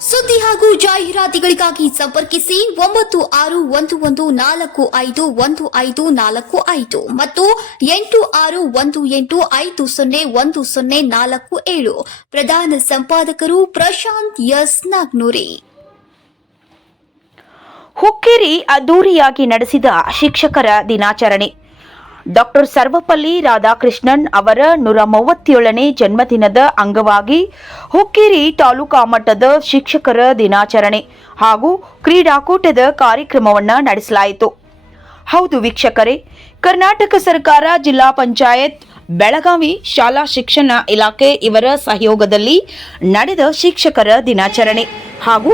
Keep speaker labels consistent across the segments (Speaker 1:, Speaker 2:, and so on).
Speaker 1: ಸುದ್ದಿ ಹಾಗೂ ಜಾಹೀರಾತುಗಳಿಗಾಗಿ ಸಂಪರ್ಕಿಸಿ ಒಂಬತ್ತು ಆರು ಒಂದು ಒಂದು ನಾಲ್ಕು ಐದು ಒಂದು ಐದು ನಾಲ್ಕು ಐದು ಮತ್ತು ಎಂಟು ಆರು ಒಂದು ಎಂಟು ಐದು ಸೊನ್ನೆ ಒಂದು ಸೊನ್ನೆ ನಾಲ್ಕು ಏಳು. ಪ್ರಧಾನ ಸಂಪಾದಕರು ಪ್ರಶಾಂತ್ ಎಸ್ ನಾಗ್ನೂರಿ.
Speaker 2: ಹುಕ್ಕೇರಿ ಅದ್ದೂರಿಯಾಗಿ ನಡೆಸಿದ ಶಿಕ್ಷಕರ ದಿನಾಚರಣೆ. ಡಾಕ್ಟರ್ ಸರ್ವಪಲ್ಲಿ ರಾಧಾಕೃಷ್ಣನ್ ಅವರ ನೂರ ಮೂವತ್ತೇಳನೇ ಜನ್ಮದಿನದ ಅಂಗವಾಗಿ ಹುಕ್ಕೇರಿ ತಾಲೂಕಾ ಮಟ್ಟದ ಶಿಕ್ಷಕರ ದಿನಾಚರಣೆ ಹಾಗೂ ಕ್ರೀಡಾಕೂಟದ ಕಾರ್ಯಕ್ರಮವನ್ನು ನಡೆಸಲಾಯಿತು. ಹೌದು ವೀಕ್ಷಕರೇ, ಕರ್ನಾಟಕ ಸರ್ಕಾರ ಜಿಲ್ಲಾ ಪಂಚಾಯತ್, ಬೆಳಗಾವಿ ಶಾಲಾ ಶಿಕ್ಷಣ ಇಲಾಖೆ ಇವರ ಸಹಯೋಗದಲ್ಲಿ ನಡೆದ ಶಿಕ್ಷಕರ ದಿನಾಚರಣೆ ಹಾಗೂ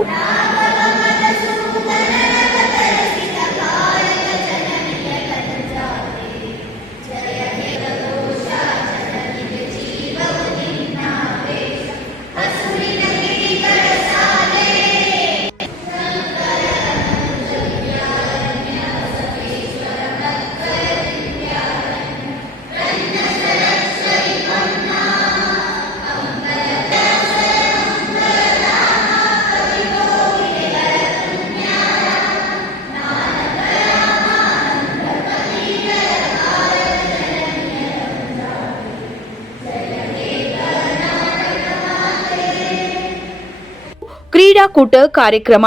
Speaker 2: ಕ್ರೀಡಾಕೂಟ ಕಾರ್ಯಕ್ರಮ.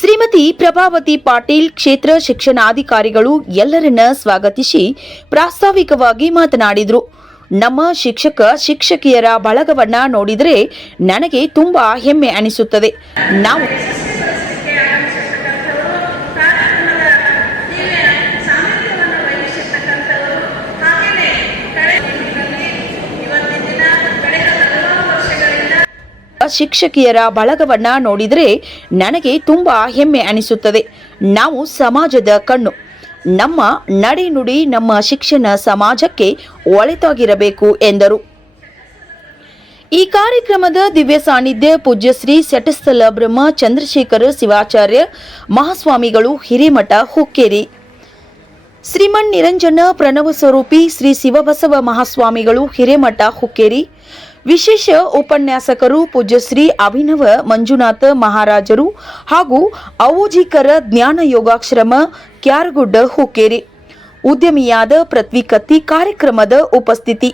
Speaker 2: ಶ್ರೀಮತಿ ಪ್ರಭಾವತಿ ಪಾಟೀಲ್ ಕ್ಷೇತ್ರ ಶಿಕ್ಷಣಾಧಿಕಾರಿಗಳು ಎಲ್ಲರನ್ನ ಸ್ವಾಗತಿಸಿ ಪ್ರಾಸ್ತಾವಿಕವಾಗಿ ಮಾತನಾಡಿದರು. ನಮ್ಮ ಶಿಕ್ಷಕ, ಶಿಕ್ಷಕಿಯರ ಬಳಗವನ್ನ ನೋಡಿದರೆ ನನಗೆ ತುಂಬಾ ಹೆಮ್ಮೆ ಅನಿಸುತ್ತದೆ. ನಾವು ಶಿಕ್ಷಕಿಯರ ಬಳಗವನ್ನ ನೋಡಿದರೆ ನನಗೆ ತುಂಬ ಹೆಮ್ಮೆ ಅನಿಸುತ್ತದೆ. ನಾವು ಸಮಾಜದ ಕಣ್ಣು. ನಮ್ಮ ನಡೆನುಡಿ ನಮ್ಮ ಶಿಕ್ಷಣ ಸಮಾಜಕ್ಕೆ ಒಳಿತಾಗಿರಬೇಕು ಎಂದರು. ಈ ಕಾರ್ಯಕ್ರಮದ ದಿವ್ಯ ಸಾನ್ನಿಧ್ಯ ಪೂಜ್ಯಶ್ರೀ ಸೆಟಸ್ಥಲ ಬ್ರಹ್ಮ ಚಂದ್ರಶೇಖರ ಶಿವಾಚಾರ್ಯ ಮಹಾಸ್ವಾಮಿಗಳು ಹಿರಿಮಠ ಹುಕ್ಕೇರಿ. ಶ್ರೀಮನ್ ನಿರಂಜನ ಪ್ರಣವ ಸ್ವರೂಪಿ ಶ್ರೀ ಶಿವಬಸವ ಮಹಾಸ್ವಾಮಿಗಳು ಹಿರೇಮಠ ಹುಕ್ಕೇರಿ. ವಿಶೇಷ ಉಪನ್ಯಾಸಕರು ಪೂಜ್ಯಶ್ರೀ ಅಭಿನವ ಮಂಜುನಾಥ ಮಹಾರಾಜರು ಹಾಗೂ ಅವೋಜಿಕರ ಜ್ಞಾನ ಯೋಗಾಶ್ರಮ ಕ್ಯಾರಗುಡ್ಡ ಹುಕ್ಕೇರಿ ಉದ್ಯಮಿಯಾದ ಪೃಥ್ವಿ ಕತ್ತಿ ಕಾರ್ಯಕ್ರಮದ ಉಪಸ್ಥಿತಿ.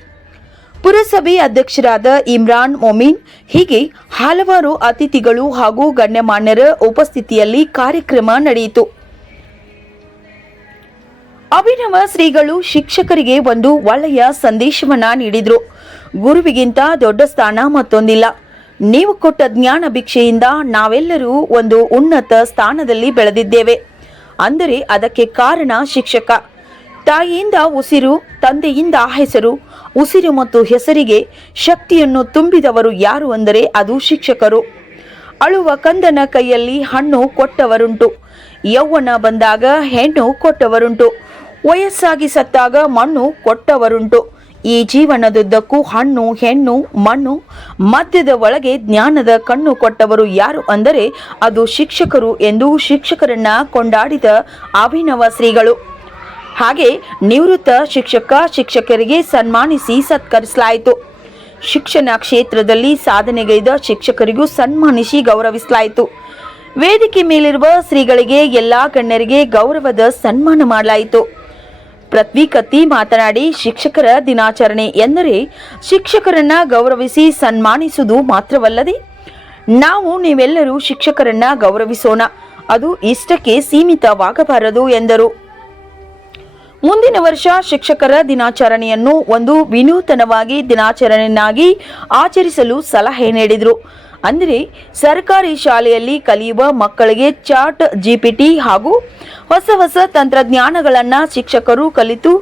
Speaker 2: ಪುರಸಭೆ ಅಧ್ಯಕ್ಷರಾದ ಇಮ್ರಾನ್ ಮೊಮಿನ್, ಹೀಗೆ ಹಲವಾರು ಅತಿಥಿಗಳು ಹಾಗೂ ಗಣ್ಯಮಾನ್ಯರ ಉಪಸ್ಥಿತಿಯಲ್ಲಿ ಕಾರ್ಯಕ್ರಮ ನಡೆಯಿತು. ಅಭಿನವ ಶ್ರೀಗಳು ಶಿಕ್ಷಕರಿಗೆ ಒಂದು ಒಳ್ಳೆಯ ಸಂದೇಶವನ್ನ ನೀಡಿದ್ರು. ಗುರುವಿಗಿಂತ ದೊಡ್ಡ ಸ್ಥಾನ ಮತ್ತೊಂದಿಲ್ಲ. ನೀವು ಕೊಟ್ಟ ಜ್ಞಾನ ಭಿಕ್ಷೆಯಿಂದ ನಾವೆಲ್ಲರೂ ಒಂದು ಉನ್ನತ ಸ್ಥಾನದಲ್ಲಿ ಬೆಳೆದಿದ್ದೇವೆ. ಅಂದರೆ ಅದಕ್ಕೆ ಕಾರಣ ಶಿಕ್ಷಕ. ತಾಯಿಯಿಂದ ಉಸಿರು, ತಂದೆಯಿಂದ ಹೆಸರು, ಉಸಿರು ಮತ್ತು ಹೆಸರಿಗೆ ಶಕ್ತಿಯನ್ನು ತುಂಬಿದವರು ಯಾರು ಅಂದರೆ ಅದು ಶಿಕ್ಷಕರು. ಅಳುವ ಕಂದನ ಕೈಯಲ್ಲಿ ಹಣ್ಣು ಕೊಟ್ಟವರುಂಟು. ಯೌವನ ಬಂದಾಗ ಹೆಣ್ಣು ಕೊಟ್ಟವರುಂಟು. ವಯಸ್ಸಾಗಿ ಸತ್ತಾಗ ಮಣ್ಣು ಕೊಟ್ಟವರುಂಟು. ಈ ಜೀವನದುದ್ದಕ್ಕೂ ಹಣ್ಣು, ಹೆಣ್ಣು, ಮಣ್ಣು ಮಧ್ಯದ ಒಳಗೆ ಜ್ಞಾನದ ಕಣ್ಣು ಕೊಟ್ಟವರು ಯಾರು ಅಂದರೆ ಅದು ಶಿಕ್ಷಕರು ಎಂದು ಶಿಕ್ಷಕರನ್ನ ಕೊಂಡಾಡಿದ ಅಭಿನವ ಶ್ರೀಗಳು. ಹಾಗೆ ನಿವೃತ್ತ ಶಿಕ್ಷಕ, ಶಿಕ್ಷಕರಿಗೆ ಸನ್ಮಾನಿಸಿ ಸತ್ಕರಿಸಲಾಯಿತು. ಶಿಕ್ಷಣ ಕ್ಷೇತ್ರದಲ್ಲಿ ಸಾಧನೆಗೈದ ಶಿಕ್ಷಕರಿಗೂ ಸನ್ಮಾನಿಸಿ ಗೌರವಿಸಲಾಯಿತು. ವೇದಿಕೆ ಮೇಲಿರುವ ಶ್ರೀಗಳಿಗೆ ಎಲ್ಲಾ ಗಣ್ಯರಿಗೆ ಗೌರವದ ಸನ್ಮಾನ ಮಾಡಲಾಯಿತು. ಪೃಥ್ವಿ ಕತ್ತಿ ಮಾತನಾಡಿ ಶಿಕ್ಷಕರ ದಿನಾಚರಣೆ ಎಂದರೆ ಶಿಕ್ಷಕರನ್ನ ಗೌರವಿಸಿ ಸನ್ಮಾನಿಸುವುದು ಮಾತ್ರವಲ್ಲದೆ ನಾವು ನೀವೆಲ್ಲರೂ ಶಿಕ್ಷಕರನ್ನ ಗೌರವಿಸೋಣ. ಅದು ಇಷ್ಟಕ್ಕೆ ಸೀಮಿತವಾಗಬಾರದು ಎಂದರು. ಮುಂದಿನ ವರ್ಷ ಶಿಕ್ಷಕರ ದಿನಾಚರಣೆಯನ್ನು ಒಂದು ವಿನೂತನವಾಗಿ ದಿನಾಚರಣೆಯನ್ನಾಗಿ ಆಚರಿಸಲು ಸಲಹೆ ನೀಡಿದರು. ಅಂದರೆ ಸರ್ಕಾರಿ ಶಾಲೆಯಲ್ಲಿ ಕಲಿಯುವ ಮಕ್ಕಳಿಗೆ ಚಾಟ್ ಜಿಪಿಟಿ ಹಾಗೂ ಹೊಸ ಹೊಸ ತಂತ್ರಜ್ಞಾನಗಳನ್ನು ಶಿಕ್ಷಕರು ಕಲಿತು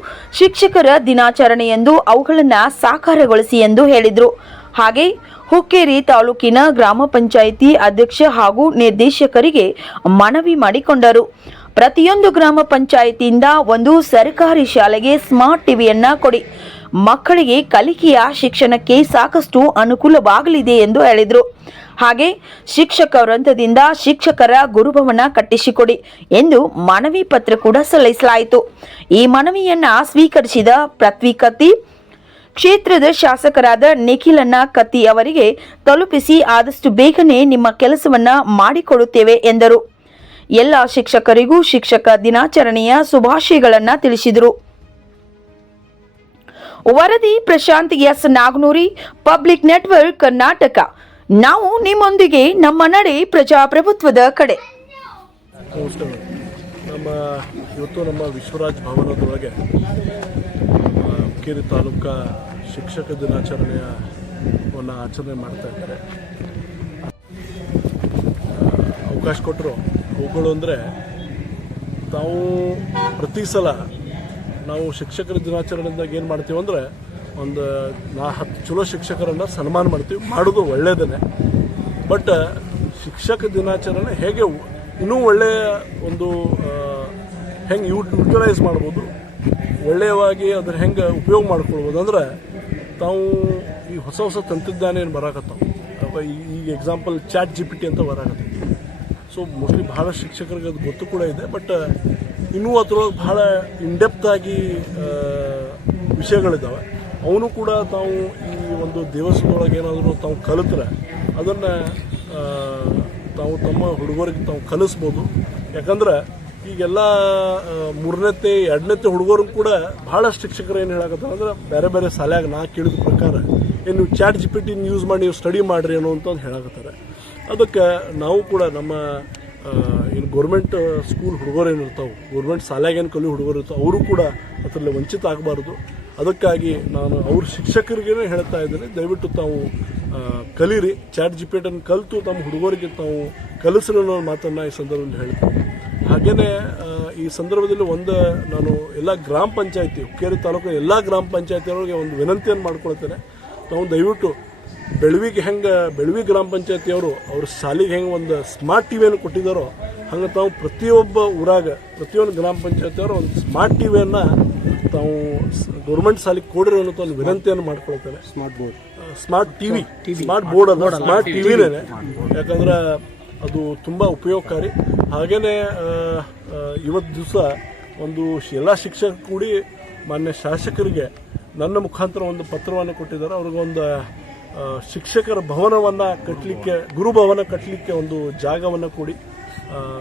Speaker 2: ಶಿಕ್ಷಕರ ದಿನಾಚರಣೆ ಎಂದು ಅವುಗಳನ್ನು ಸಾಕಾರಗೊಳಿಸಿ ಎಂದು ಹೇಳಿದರು. ಹಾಗೆ ಹುಕ್ಕೇರಿ ತಾಲೂಕಿನ ಗ್ರಾಮ ಪಂಚಾಯಿತಿ ಅಧ್ಯಕ್ಷ ಹಾಗೂ ನಿರ್ದೇಶಕರಿಗೆ ಮನವಿ ಮಾಡಿಕೊಂಡರು. ಪ್ರತಿಯೊಂದು ಗ್ರಾಮ ಪಂಚಾಯಿತಿಯಿಂದ ಒಂದು ಸರ್ಕಾರಿ ಶಾಲೆಗೆ ಸ್ಮಾರ್ಟ್ ಟಿವಿಯನ್ನು ಕೊಡಿ. ಮಕ್ಕಳಿಗೆ ಕಲಿಕೆಯ ಶಿಕ್ಷಣಕ್ಕೆ ಸಾಕಷ್ಟು ಅನುಕೂಲವಾಗಲಿದೆ ಎಂದು ಹೇಳಿದರು. ಹಾಗೆ ಶಿಕ್ಷಕ ವೃಂದದಿಂದ ಶಿಕ್ಷಕರ ಗುರುಭವನ ಕಟ್ಟಿಸಿಕೊಡಿ ಎಂದು ಮನವಿ ಪತ್ರ ಕೂಡ ಸಲ್ಲಿಸಲಾಯಿತು. ಈ ಮನವಿಯನ್ನ ಸ್ವೀಕರಿಸಿದ ಪೃಥ್ವಿ ಕ್ಷೇತ್ರದ ಶಾಸಕರಾದ ನಿಖಿಲಣ್ಣ ಕತ್ತಿ ಅವರಿಗೆ ತಲುಪಿಸಿ ಆದಷ್ಟು ಬೇಗನೆ ನಿಮ್ಮ ಕೆಲಸವನ್ನ ಮಾಡಿಕೊಡುತ್ತೇವೆ ಎಂದರು. ಎಲ್ಲ ಶಿಕ್ಷಕರಿಗೂ ಶಿಕ್ಷಕ ದಿನಾಚರಣೆಯ ಶುಭಾಶಯಗಳನ್ನು ತಿಳಿಸಿದರು. ವರದಿ, Prashanth S. Naganuri, public network, Karnataka. ನಾವು ನಿಮ್ಮೊಂದಿಗೆ ನಮ್ಮ ನಡೆ ಪ್ರಜಾಪ್ರಭುತ್ವದ ಕಡೆ.
Speaker 3: ನಮ್ಮ ಇವತ್ತು ನಮ್ಮ ವಿಶ್ವರಾಜ್ ಭವನದೊಳಗೆ ಹುಕ್ಕೇರಿ ತಾಲೂಕಾ ಶಿಕ್ಷಕ ದಿನಾಚರಣೆಯವನ್ನು ಆಚರಣೆ ಮಾಡ್ತಾ ಇದ್ದಾರೆ. ಅವಕಾಶ ಕೊಟ್ಟರು ಅವುಗಳು ಅಂದರೆ ತಾವು ಪ್ರತಿ ಸಲ ನಾವು ಶಿಕ್ಷಕರ ದಿನಾಚರಣೆಯಿಂದ ಏನು ಮಾಡ್ತೀವಿ ಅಂದರೆ ಒಂದು ನಾ ಹತ್ತು ಚಲೋ ಶಿಕ್ಷಕರನ್ನು ಸನ್ಮಾನ ಮಾಡ್ತೀವಿ. ಮಾಡೋದು ಒಳ್ಳೆಯದೇ ಬಟ್ ಶಿಕ್ಷಕ ದಿನಾಚರಣೆ ಹೇಗೆ ಇನ್ನೂ ಒಳ್ಳೆಯ ಒಂದು ಹೆಂಗೆ ಯೂಟಿಲೈಸ್ ಮಾಡ್ಬೋದು, ಒಳ್ಳೆಯವಾಗಿ ಅದ್ರ ಹೆಂಗೆ ಉಪಯೋಗ ಮಾಡ್ಕೊಳ್ಬೋದು ಅಂದ್ರೆ ತಾವು ಈ ಹೊಸ ಹೊಸ ತಂತ್ರಜ್ಞಾನ ಏನು ಬರಾಕತ್ತಾವೆ ಈಗ example chat G P T ಅಂತ ಬರಾಕತ್ತ ಸೊ ಮೋಸ್ಟ್ಲಿ ಭಾಳ ಶಿಕ್ಷಕರಿಗೆ ಅದು ಗೊತ್ತು ಕೂಡ ಇದೆ ಬಟ್ ಇನ್ನೂ ಅದರೊಳಗೆ ಭಾಳ ಇನ್ಡೆಪ್ತ್ ಆಗಿ ವಿಷಯಗಳಿದ್ದಾವೆ. ಅವನು ಕೂಡ ತಾವು ಈ ಒಂದು ದಿವಸದೊಳಗೆ ಏನಾದರೂ ತಾವು ಕಲಿತ್ರೆ, ಅದನ್ನು ತಾವು ತಮ್ಮ ಹುಡುಗರಿಗೆ ತಾವು ಕಲಿಸ್ಬೋದು. ಯಾಕಂದ್ರೆ ಈಗೆಲ್ಲ ಮೂರನೇತೆ ಎರಡನೇತೆ ಹುಡುಗರು ಕೂಡ ಭಾಳಷ್ಟು ಶಿಕ್ಷಕರು ಏನು ಹೇಳಕತ್ತಾರೆ ಅಂದ್ರೆ, ಬೇರೆ ಬೇರೆ ಶಾಲ್ಯಾಗ ನಾ ಕೇಳಿದ ಪ್ರಕಾರ, ಏನು ನೀವು ಚಾಟ್ ಜಿ ಯೂಸ್ ಮಾಡಿ, ನೀವು ಸ್ಟಡಿ ಮಾಡ್ರಿ ಅನ್ನೋ ಅಂತಂದು ಹೇಳಕತ್ತಾರೆ. ಅದಕ್ಕೆ ನಾವು ಕೂಡ ನಮ್ಮ ಏನು ಗೌರ್ಮೆಂಟ್ ಸ್ಕೂಲ್ ಹುಡುಗರು ಏನು ಇರ್ತಾವೆ? ಗೌರ್ಮೆಂಟ್ ಶಾಲ್ಯಾಗ ಏನು ಕಲಿಯೋ ಹುಡುಗರು ಇರ್ತಾವೆ? ಅವರು ಕೂಡ ಅದರಲ್ಲಿ ವಂಚಿತ ಆಗಬಾರ್ದು. ಅದಕ್ಕಾಗಿ ನಾನು ಅವ್ರ ಶಿಕ್ಷಕರಿಗೇನೆ ಹೇಳ್ತಾ ಇದ್ದೀನಿ, ದಯವಿಟ್ಟು ತಾವು ಕಲೀರಿ. ಚಾಟ್ ಜಿ ಕಲಿತು ತಮ್ಮ ಹುಡುಗರಿಗೆ ತಾವು ಕಲಿಸ್ರಿ ಅನ್ನೋ ಮಾತನ್ನು ಈ ಸಂದರ್ಭದಲ್ಲಿ ಹೇಳ್ತೀನಿ. ಹಾಗೆಯೇ ಈ ಸಂದರ್ಭದಲ್ಲಿ ಒಂದು ನಾನು ಎಲ್ಲ ಗ್ರಾಮ ಪಂಚಾಯತಿ, ಹುಕ್ಕೇರಿ ತಾಲೂಕಿನ ಎಲ್ಲ ಗ್ರಾಮ ಪಂಚಾಯತಿಯವ್ರಿಗೆ ಒಂದು ವಿನಂತಿಯನ್ನು ಮಾಡ್ಕೊಳ್ತೇನೆ. ತಾವು ದಯವಿಟ್ಟು ಬೆಳವಿಗೆ ಹೆಂಗೆ ಬೆಳವಿ ಗ್ರಾಮ ಪಂಚಾಯತಿಯವರು ಅವ್ರ ಸಾಲಿಗೆ ಹೆಂಗೆ ಒಂದು ಸ್ಮಾರ್ಟ್ ಟಿ ವಿಯನ್ನು ಕೊಟ್ಟಿದ್ದಾರೋ ಹಂಗೆ ತಾವು ಪ್ರತಿಯೊಬ್ಬ ಊರಾಗ ಪ್ರತಿಯೊಂದು ಗ್ರಾಮ ಪಂಚಾಯತಿಯವರು ಒಂದು ಸ್ಮಾರ್ಟ್ ಟಿ ವಿಯನ್ನು ತಾವು ಗೌರ್ಮೆಂಟ್ ಸಾಲಿಗೆ ಕೊಡ್ರಿ ಅನ್ನೋ ಒಂದು ವಿನಂತಿಯನ್ನು ಮಾಡ್ಕೊಳ್ತೇನೆ. Smart board smart TV smart board ಅಲ್ಲ ಸ್ಮಾರ್ಟ್ ಟಿವಿನೇ ಯಾಕಂದ್ರೆ ಅದು ತುಂಬ ಉಪಯೋಗಕಾರಿ. ಹಾಗೆಯೇ ಇವತ್ತು ದಿವಸ ಒಂದು ಎಲ್ಲ ಶಿಕ್ಷಕ ಕೂಡಿ ಮಾನ್ಯ ಶಾಸಕರಿಗೆ ನನ್ನ ಮುಖಾಂತರ ಒಂದು ಪತ್ರವನ್ನು ಕೊಟ್ಟಿದ್ದಾರೆ. ಅವ್ರಿಗೊಂದು ಶಿಕ್ಷಕರ ಭವನವನ್ನು ಕಟ್ಟಲಿಕ್ಕೆ ಗುರುಭವನ ಕಟ್ಟಲಿಕ್ಕೆ ಒಂದು ಜಾಗವನ್ನು ಕೊಡಿ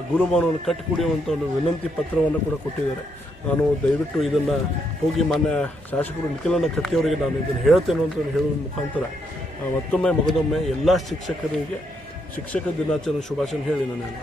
Speaker 3: ಗುರುಭವನವನ್ನು ಕಟ್ಟಿಕೊಡುವಂಥ ಒಂದು ವಿನಂತಿ ಪತ್ರವನ್ನು ಕೂಡ ಕೊಟ್ಟಿದ್ದಾರೆ. ನಾನು ದಯವಿಟ್ಟು ಇದನ್ನು ಹೋಗಿ ಮಾನ್ಯ ಶಾಸಕರು ನಿಖಿಲನ ಕತ್ತಿಯವರಿಗೆ ನಾನು ಇದನ್ನು ಹೇಳ್ತೇನೆ ಅಂತ ಹೇಳುವ ಮುಖಾಂತರ ಮತ್ತೊಮ್ಮೆ ಮಗದೊಮ್ಮೆ ಎಲ್ಲ ಶಿಕ್ಷಕರಿಗೆ ಶಿಕ್ಷಕ ದಿನಾಚರಣೆ ಶುಭಾಶಯ ಹೇಳಿ ನಾನು